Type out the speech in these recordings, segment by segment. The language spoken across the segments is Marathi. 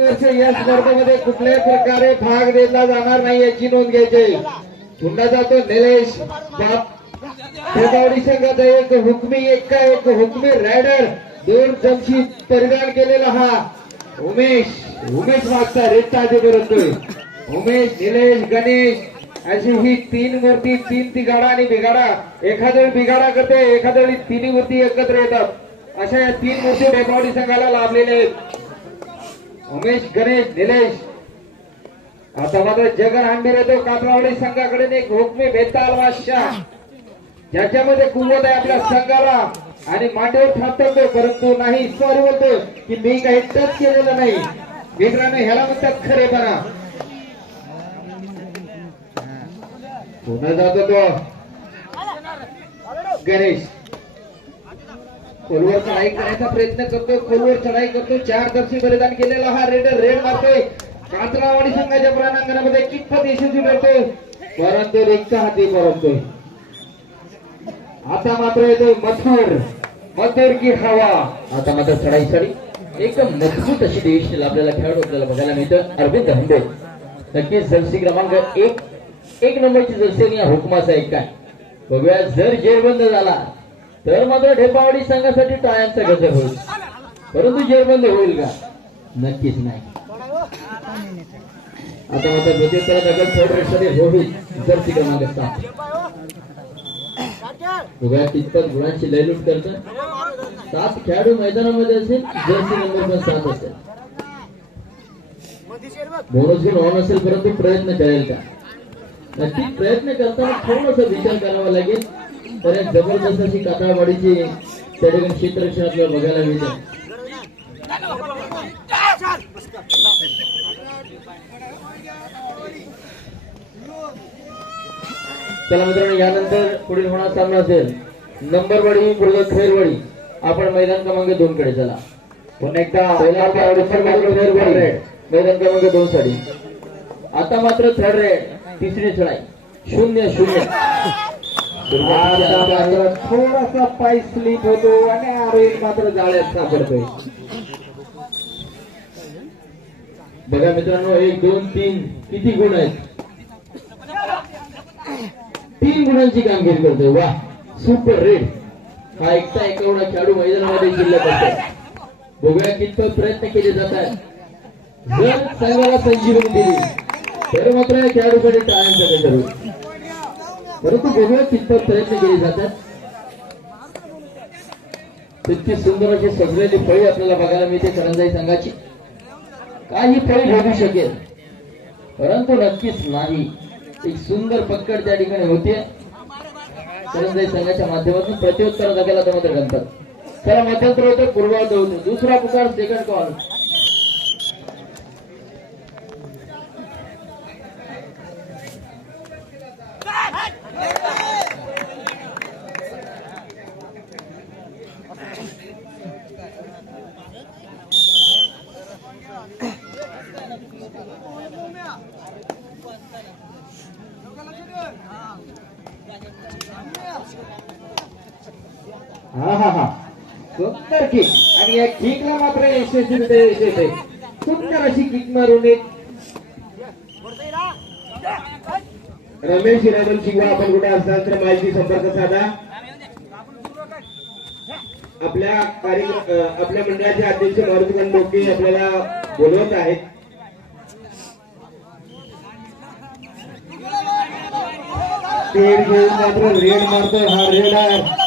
वर्ष या स्पर्धेमध्ये कुठल्याही प्रकारे भाग दिला जाणार नाही याची नोंद घ्यायची. पुन्हा जातो निलेश. बाप संघाचा एक हुकमी एक एक हुकमी रायडर दोन चमशी परिधान केलेला हा उमेश. उमेश मागचा रेट्टा आधी करतोय उमेश निलेश गणेश अशी ही तीन मूर्ती तीन तिघाडा आणि बिघाडा. एखाद्या वेळी बिगाडा करते एखाद्या वेळी तिन्ही मूर्ती एकत्र येतात. अशा या तीन मूर्ती डेपावडी संघाला लाभलेल्या आहेत. उमेश गणेश निलेश. आता मात्र जगन आंबेरे तो कात्रावडी संघाकडे एक हुकमी बेताल वाशा ज्याच्यामध्ये कुवत आहे आपल्या संघाला आणि मांडीवर थांबतो परंतु नाही सॉरी बोलतो की मी काही टच केलेलं नाही. मित्रांनो ह्याला म्हणतात खरेपणा. पुन्हा जातो तो. गणेश. खोलवर चढाई करायचा प्रयत्न करतो खोलवर चढाई करतो चार दर्शी बलिदान केलेला हा रेडर रेड मारतोय. कातरावाडी संघाच्या प्राणांगणामध्ये कितपत यशस्वी करतोय परंतु रिक्त हाती परतोय आता मात्र येतोय मथुर मथुर की हवा. आता मात्र चढाई सरी. एकदम मजबूत अशी देश आपल्याला खेळाडू आपल्याला बघायला मिळतं अरविंद हंडे. नक्कीच जर्सी क्रमांक एक एक नंबरची जर्सी आणि हुकमाचा एक काय बघूया जर जेरबंद झाला तर मात्र ढेपावाडी संघासाठी टाळ्यांचा गजर होईल. परंतु जेरबंद होईल का? नक्कीच नाही. आता मात्र प्रत्युत्तर दगड थर्ड रेटमध्ये जर्सी क्रमांक सात बघूया कितपत गुणांची लयलूट करतं. सात खेळाडू मैदानामध्ये असेल जर्सी नंबर पण सात असेल. बोनस घेऊन ऑन असेल परंतु प्रयत्न करेल का? नक्की प्रयत्न करताना थोडासा विचार करावा लागेल. तर एक जबरदस्त अशी कातळवाडीची त्या ठिकाणी क्षेत्ररक्षण आपल्याला बघायला मिळते. चला मित्रांनो यानंतर पुढील होणार सामना असेल. नंबरवाडी विरुद्ध खैरवाडी आपण मैदान क्रमांक दोन कडे चला. पुन्हा एकदा खैरवाडी मैदान क्रमांक दोन साठी आता मात्र थर्ड रेड तिसरी चढाई शून्य शून्य. मात्र थोडासा पाय स्लिप होतो आणि आरोग्य मात्र जाळ्यात सापडतोय. बघा मित्रांनो एक दोन तीन. किती गुण आहेत? तीन गुणांची कामगिरी करतोय. वा सुपर रेड हा एकटा एकावडा खेळाडू मैदानामध्ये जिल्ह्यात असतो. बघूया कितपत प्रयत्न केले जात आहेत. जर संघाला संजीवनी दिली तर मात्र या खेळाडूकडे टाळ्यांचा गजर परंतु बघूया कितपत प्रयत्न केले जातात. तितकी सुंदर अशी सजलेली फळी आपल्याला बघायला मिळते करंजाई संघाची. काही फळी भेटू शकेल परंतु नक्कीच नाही. एक सुंदर पक्कड त्या ठिकाणी होते करंजाई संघाच्या माध्यमातून प्रत्युत्तर जगायला ते मात्र गणतात चला मध्यंतर होतं पूर्वार्ध होतं. दुसरा पुकार सेकंड कॉल हा हा हा सुंदर किक आणि या किकला मात्र यशस्वीरित्या यश येते सुंदर अशी किक मारून एक. रमेश हिरामन शिवा आपण कुठे असाल तर माहिती संपर्क साधा. आपल्या कार्यक्रम आपल्या मंडळाचे अध्यक्ष मारुतीकांत डोके आपल्याला बोलवत आहेत. पेड घेऊन मात्र रेड मारतोय हा रेड आहे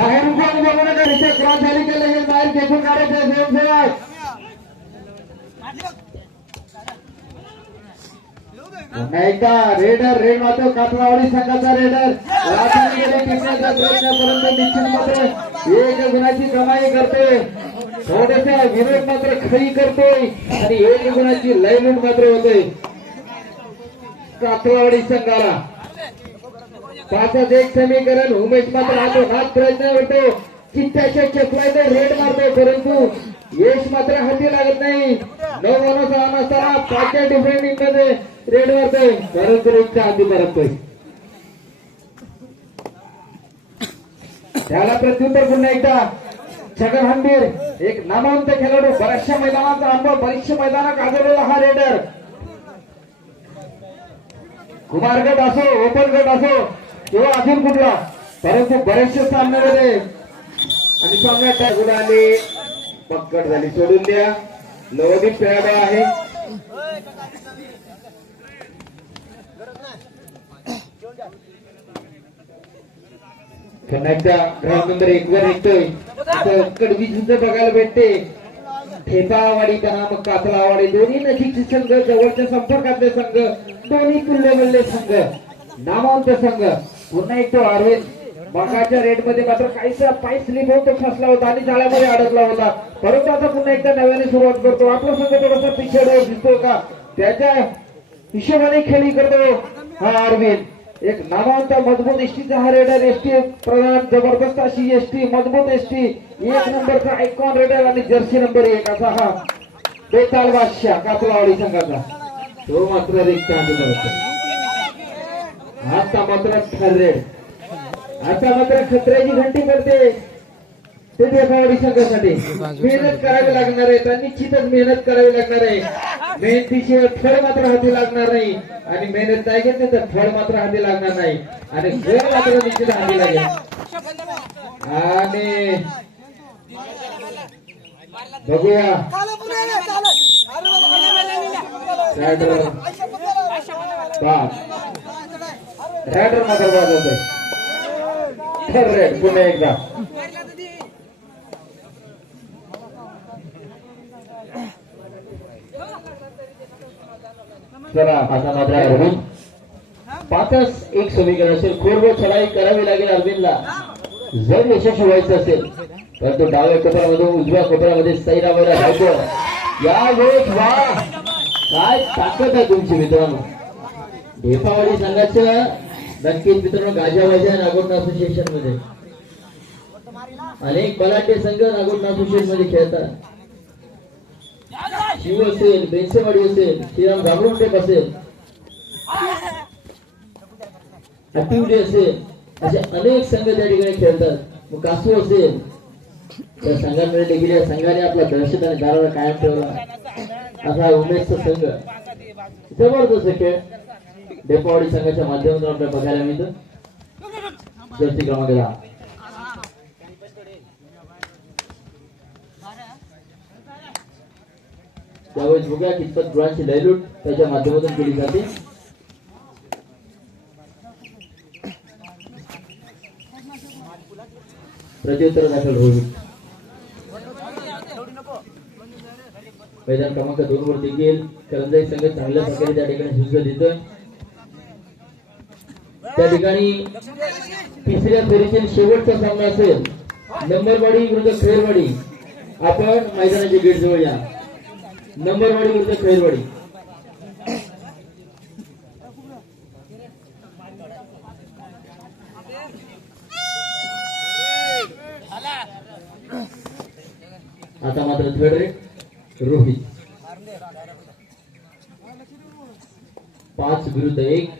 बाहेर उभा उभा बघा का? इथे क्रॉस झाली की लगेच बाहेर खेचून काढायचे स्वयंसेवक. एकदा रेडर रेड मात्र कातरावाडी संघाचा रेडर. राजधानीकडे प्रयत्न परंतु निश्चित मात्र एक गुणाची कमाई करते थोडेसा विरोध मात्र खरी करतोय आणि एक गुणाची लयलूट मात्र होते कातरावाडी संघाला. पाचच एक समीकरण उमेश मात्र हातो हात प्रयत्न करतो चित्त्याच्या चकवायचा रेड मारतो परंतु यश मात्र हाती लागत नाही. नऊ बोनस आला असताना पाचच्या डिफेंडिंगमध्ये रेड मारतोय. परंतु रेडच्या हाती परततोय. त्याला प्रत्युत्तर पुन्हा एकदा. छगन हंबीर एक नामवंत खेळाडू बऱ्याचशा मैदानाचा अनुभव बरीचशा मैदानात गाजवलेला हा रेडर. कुमार गट असो ओपन गट असो किंवा अजून कुठला? परंतु बरेचसे सामन्यामध्ये आणि सामन्यात टाकून गुणाने पक्कड झाली सोडून द्या. नवदीप खेळाडू आहे. पुन्हा ग्राउंड नंबर एक वर येतोय. इथं कडवी सुद्धा बघायला भेटते. ठेपावाडी मग कातळावाडी दोन्ही नजीकचे संघ जवळच्या संपर्कातले संघ दोन्ही किल्ले संघ नामांत संघ. पुन्हा एक तो अरविंद मगाच्या रेटमध्ये मात्र काहीसा पाय स्लिप होतो फसला होता आणि जाळ्यामध्ये अडकला होता. परंतु आता पुन्हा एकदा नव्याने सुरुवात करतो. आपला संघ थोडासा पिछेडवर दिसतो का? त्याच्या हिशोबाने खेळी करतो हा अरविंद. एक नामांत मजबूत एसटीचा हा रेडर एसटी प्रधान जबरदस्त अशी एसटी मजबूत एसटी एक नंबरचा आयकॉन रेडर आणि जर्सी नंबर एक असा हा बेताल बादशाह कातलावाडी संघाचा. तो मात्र रिक्त आता मात्र ठररेड आता मात्र खत्र्याची घंटी पडते. ते देखावाडी संघासाठी मेहनत करावी लागणार आहे. तर निश्चितच मेहनत करावी लागणार आहे. मेहनतीशिवाय फळ मात्र हाती लागणार नाही. आणि मेहनत नाही घेतली तर फळ मात्र हाती लागणार नाही. आणि घर मात्र निश्चित हाती लागेल. आणि बघूया. पाच रायडर मात्र वाजवतोय ठररेड पुन्हा एकदा. चला आता मात्र अरविंद पाचच एक समीकरण असेल. खोडवर चढाई करावी लागेल अरविंदला. जर यशस्वी व्हायचं असेल तर तो डाव्या कोपऱ्यामध्ये उजव्या कोपऱ्यामध्ये सैरा वैरा धावतो या वेळेस वा. काय ताकद आहे तुमची मित्रांनो. ढेपावाडी संघाचं नक्कीच मित्रांनो गाजावाजा नागोटना असोसिएशनमध्ये. अनेक बलाढ्य संघ नागोटना असोसिएशनमध्ये खेळतात. शिव असेल बेंसेवाडी असेल श्रीराम गाबरुंटेप असेल अटिवली असेल असे अनेक संघ त्या ठिकाणी खेळतात. मग कासू असेल त्या संघांमध्ये देखील या संघाने आपला दहशत आणि दाराला कायम ठेवला. असा उमेशचा संघ. जबरदस्त खेळ. डेपावाडी संघाच्या माध्यमातून आपल्याला बघायला मिळतं. जर्सी क्रमांक दहा त्यावेळेस बघूया कितपत गुळांची लयलूट त्याच्या माध्यमातून केली जाते. प्रत्युत्तर दाखल होईल. मैदान क्रमांक दोन वर देखील करंजाई संघ चांगल्या प्रकारे त्या ठिकाणी झुंज देतोय त्या ठिकाणी तिसऱ्या फेरीतील शेवटचा सामना असेल नंबरवाडी विरुद्ध खेळवाडी आपण मैदानाच्या गेट जवळ या. नंबरवाडी विरुद्ध खैरवाडी. आता मात्र थर्ड रेट रोहित. पाच विरुद्ध एक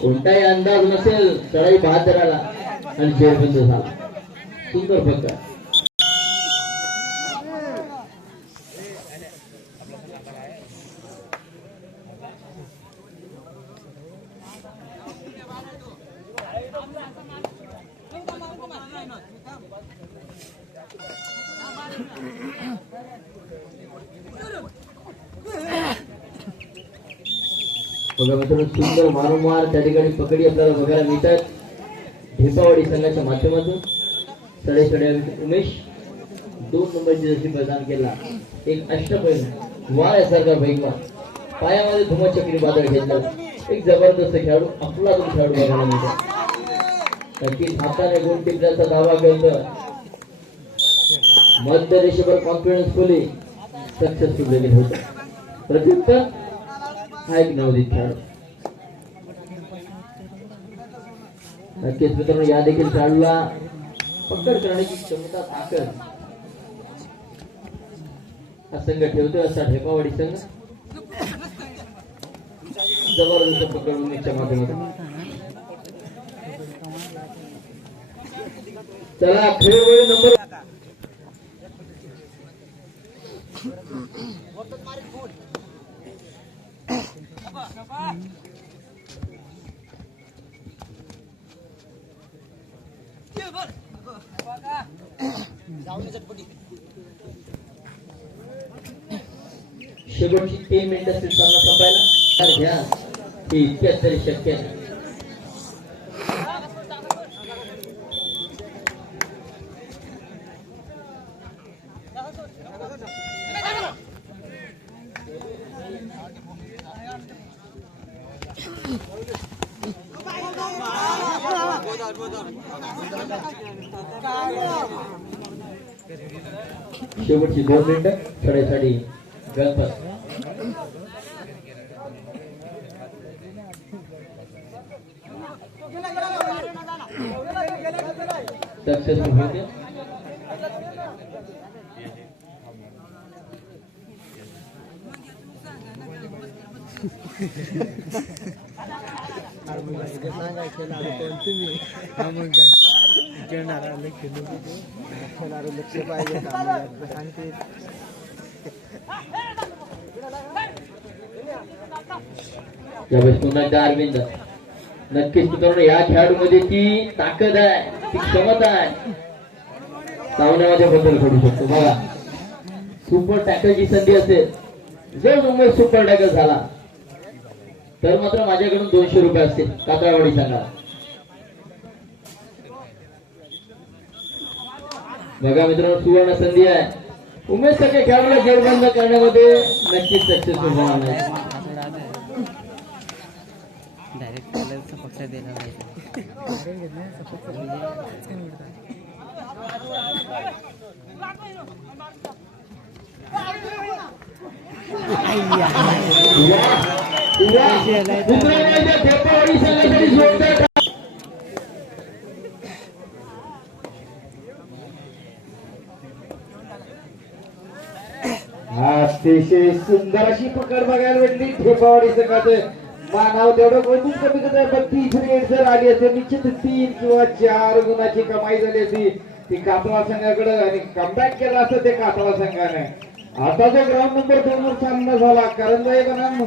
कोणताही अंदाज नसेल चढाई बहादराला आणि जेरबंद झाला. सुंदर फक्त बघा मित्रांनो सुंदर वारंवार त्या ठिकाणी पकडी आपल्याला बघायला मिळतात. ढेपावाडी संघाच्या माध्यमातून सडे सडे उमेश दोन नंबरची जशी प्रदान केला. एक अष्टपैल वाऱ्यासारखा बैगवा पायामध्ये धुमचक्री बादळ घेतला. एक जबरदस्त खेळाडू आपला दोन खेळाडू बघायला मिळतो. नक्कीच हाताने गुण टिपण्याचा दावा करत. मध्य रेषेवर कॉन्फिडन्स फुली. सक्सेसफुल झाले होते. प्रत्युत्तर हा एक नवोदित खेळाडू. नक्कीच मित्रांनो या देखील खेळाडूला पकड करण्याची क्षमता ताकद हा संघ ठेवतोय असा ढेपावाडी संघ. जबरदस्त पकड उमेशच्या माध्यमातून. चला खेळगडी नंबर शेवटची पेमेंट असेल त्यांना सामना संपायला घ्या. हे इतक्या तरी शक्य नाही शेवटची दोन मिनिटं खेळायसाठी गणपत. सक्सेसफुल होते लक्ष पाहिजे सांगते पुन्हा अरविंद. नक्कीच मित्रांनो या खेळाडूमध्ये ती ताकद आहे ती क्षमता आहे. सामन्यामध्ये बदल घडू शकतो. बघा. सुपर टॅकलची संधी असेल. जर मुंबई सुपर टॅकल झाला तर मात्र माझ्याकडून दोनशे रुपये असतील. कातळावाडी सांगा. बघा मित्रांनो सुवर्ण संधी आहे. उमेश सगळे खेळाडूला जेरबंद करण्यामध्ये नक्कीच सक्सेसफुल होणार नाही डायरेक्ट कलरचा पक्ष देणार नाही दुसऱ्या अतिशय सुंदर अशी पकड बघायला भेटली. ठेपावाडी संघाचं मानाव तेवढं कोणतीच कमी करत आहे पण तीस रेट जर आली असेल निश्चित तीन किंवा चार गुणाची कमाई झाली असती. ती कातळा संघाकडे आणि कमबॅक केला असतं ते कातळा संघाने. आताचा ग्राउंड नंबर दोन वर सामना झाला करंजाई बनाम.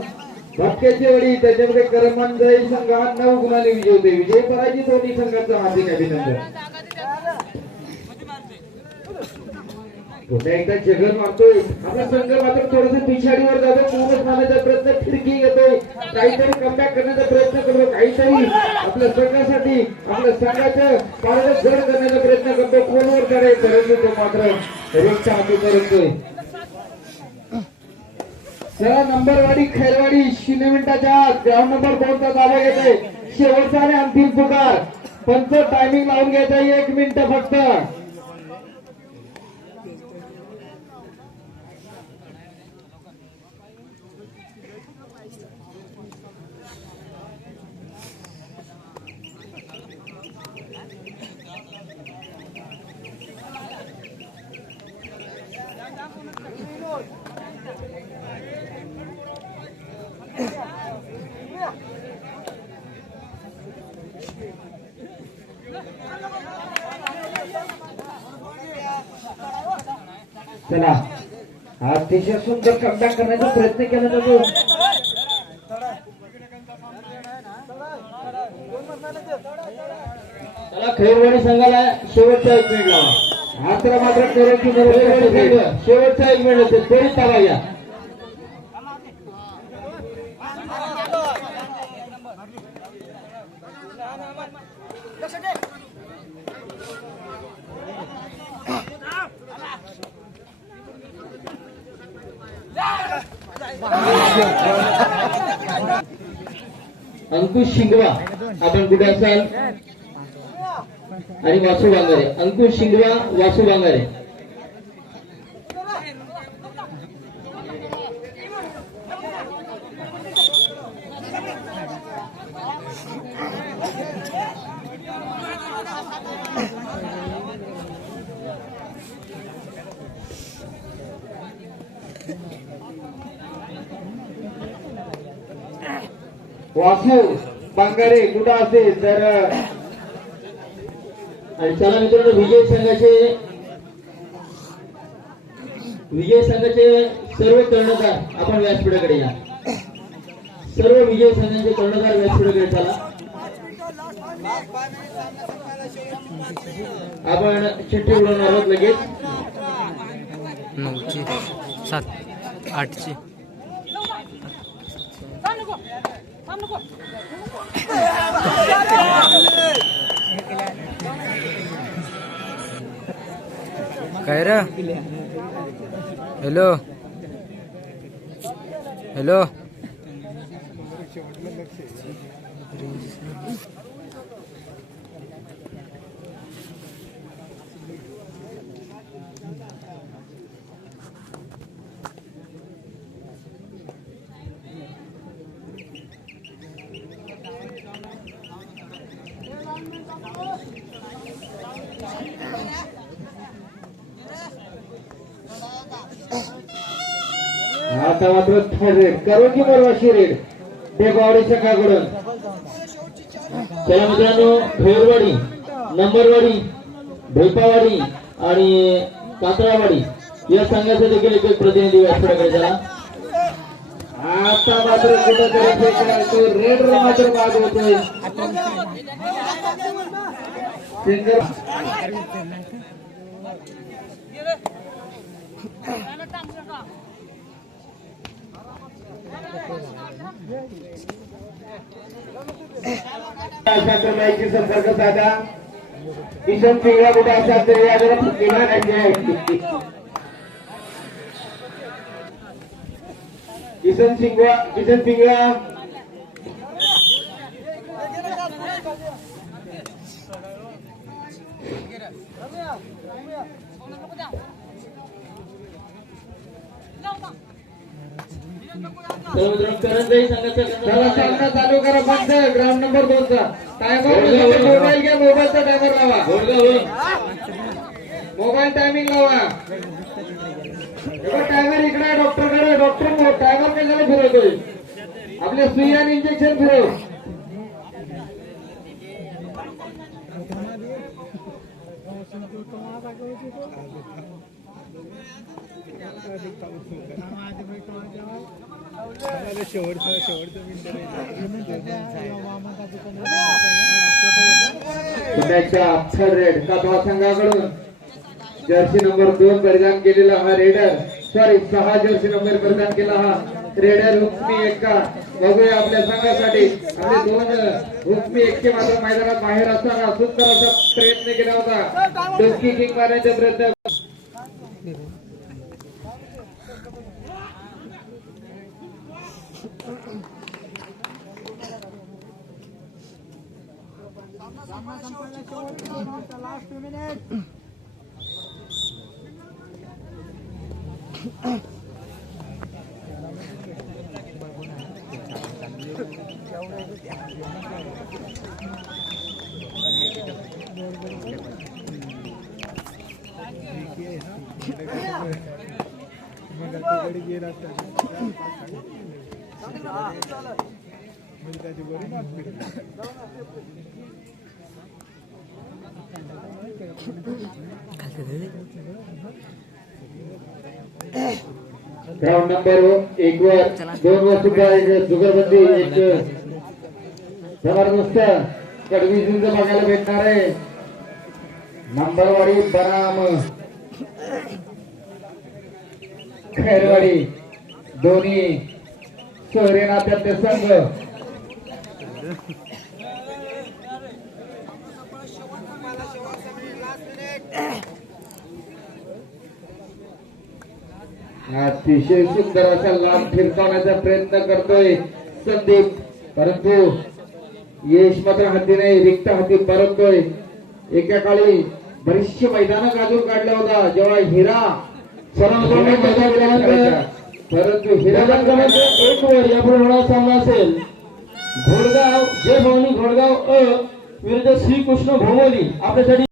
भटक्याची वडी त्याच्यामध्ये करमंजाई संघ नऊ गुणाने विजय होते. विजय पराजित दोन्ही संघाचं हार्दिक अभिनंदन. पुन्हा एकदा जगन मारतोय. आपला संघ मात्र थोडस पिछाडीवर जातो. पूर्णच मारण्याचा प्रयत्न खिडकी घेतोय काहीतरी कमबॅक करण्याचा प्रयत्न करतो. काहीतरी आपल्या संघासाठी आपल्या संघाचं पारडं जड करण्याचा प्रयत्न करतो. कोणवर करायचं परंतु तो मात्र रेक्षा हाती करतोय चला नंबरवाडी खैरवाडी शून्य मिनिटाच्या आत ग्राउंड नंबर दोनचा दावा घेतोय. शेवटचा आणि अंतिम पुकार. पंच टायमिंग लावून घ्यायचा एक मिनिट फक्त. चला. अतिशय सुंदर कमबॅक करण्याचा प्रयत्न केला जातो चला खैरवाडी संघाला शेवटचा एक मिनिट लावा मात्र मात्र आहे. शेवटचा एक मिनिट असेल तरी ताबा घ्या अंकुश शिंगवा आपण कुठे असाल? आणि वासू वांगारे. अंकुश शिंगवा वासू बांगारे वासू बांगारे कुठं असेल? तर आणि चला मित्रांनो विजय संघाचे विजय संघाचे सर्व कर्णधार आपण व्यासपीठाकडे या. सर्व विजय संघाचे कर्णधार व्यासपीठाकडे चला. आपण चिठ्ठी उडवणार आहोत लगेच. नऊची सात आठची. काय रे? हॅलो हॅलो आता मात्र थर्ड रेड करू की मरवाशी रेड देवावडी संघाकडून चला मित्रांनो फेरवाडी नंबरवाडी भोपावाडी आणि कातळावाडी या संघाचे देखील एक प्रतिनिधी व्यासपीठाकडे झाला आता मात्र कुठंतरी फेकला तो रेड मात्र बाद होतोय. सिंगर अशा संपर्क साधा किशन पिंगळा कुठे तरी सिंगवा किशन पिंगळा तर मित्रांनो करंजाई संघाचा चला सामना चालू करा बंद ग्राउंड नंबर दोन चा. टायमर मोबाईल घ्या मोबाईलचा टायमर लावा. मोबाईल टायमिंग लावा. टायमर इकडे डॉक्टरकडे डॉक्टर टायमर कशाला फिरवतोय? आपले सुई आणि इंजेक्शन फिरव. शेवटचं शेवटचं रेड जर्सी नंबर दोन परिधान केलेला हा रेडर. सॉरी सहा जर्सी नंबर परिधान केला हा रेडर हुकमी एक्का. बघूया आपल्या संघासाठी. आपले दोन हुकमी एक्के मात्र मैदानात बाहेर असताना सुंदर असा प्रयत्न केला होता. डोकी किंग मारण्याचा प्रयत्न मग आता कडे गेला तर म्हणजे त्याची बरी मागणी. ग्राउंड नंबर एक वर दोन वर सुद्धा एक जुगलबंदी एक जबरदस्त कडवी झुंज बघायला भेटणार आहे. नंबरवाडी बनाम. खैरवाडी दोन्ही. शहरी नात्यातले संघ. अतिशय सुंदर असा लांब फिरकावण्याचा प्रयत्न करतोय संदीप. परंतु यश मात्र हाती नाही रिक्त हाती परततोय. एका काळी बरीचशी मैदान गाजून काढला होता जेव्हा हिरा परंतु हिरा क्रमांक एक वर यापुढे होणारा सामना असेल. घोडगाव जय भवानी घोडगाव अ विरुद्ध श्रीकृष्ण भोमोली आपल्यासाठी